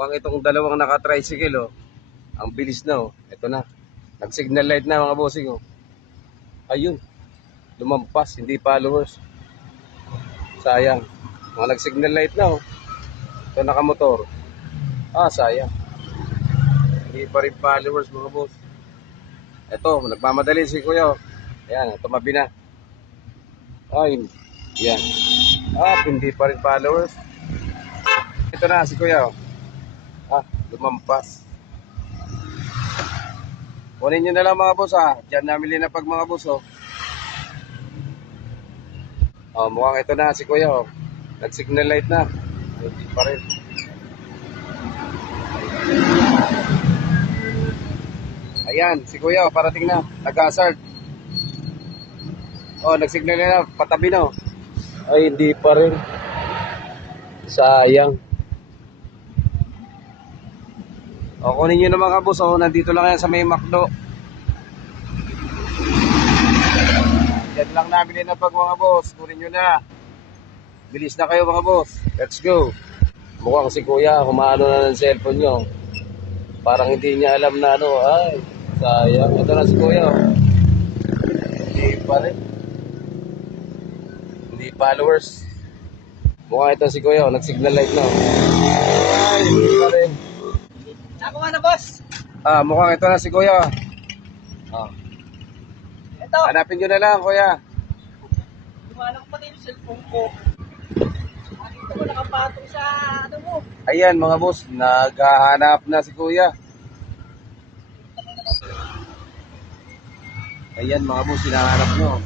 Mukhang itong dalawang naka-tricycle, oh. Ang bilis na, oh. Ito na. Nag-signal light na, mga bossing, oh. Ayun. Lumampas, hindi followers. Sayang. Mga nag-signal light na, oh. Ito nakamotor. Sayang. Hindi pa rin followers, mga boss. Ito, nagmamadali si kuya, oh. Ayan, tumabi na. Ay, yan. Hindi pa rin followers. Ito na si kuya, oh. Lumampas. Kunin nyo na lang, mga boss, ha. Diyan namin linapag, mga boss, oh. Mukhang ito na si kuya, oh. Nag-signal light na. Hindi pa rin. Ayan, si kuya, parating na. Nag-hazard. Nag-signal na. Patabi na, oh. Ay, hindi pa rin. Sayang. Kunin nyo na, mga boss, oh. Nandito lang yan sa may McDo. Yan lang namin linapag, mga boss. Kunin nyo na. Bilis na kayo, mga boss. Let's go. Mukhang si kuya, kumano na ng cellphone nyo. Parang hindi niya alam na ano. Ay, sayang. Ito na si kuya. Hindi pa rin. Hindi followers. Mukhang ito si kuya. Nag-signal light na. Ay, hindi pa rin. Ako nga na, boss. Mukhang ito na si kuya. Ito. Hanapin nyo na lang, kuya. Lumalang pati yung cellphone ko. Nakita ko nakapatong sa ano mo. Ayan, mga boss. Naghahanap na si kuya. Ayan, mga boss. Hinahanap nyo.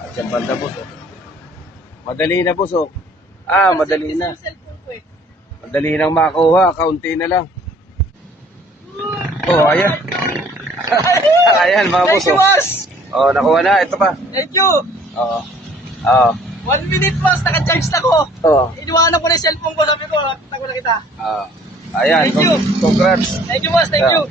At yan banda, boss. Oh. Madali na, boss. Oh. Madali na. Yung cellphone ko eh. Madali nang makuha. Kaunti na lang. Ayan. Ayan, mga boss. Thank you, boss. Nakuha na. Ito pa. Thank you. 1 minute, boss. Naka-charge na ko. Iniwanan ko na yung cellphone ko. Sabi ko, nakita ko na kita. Ayan. Thank you. Congrats. Thank you, boss. Thank you.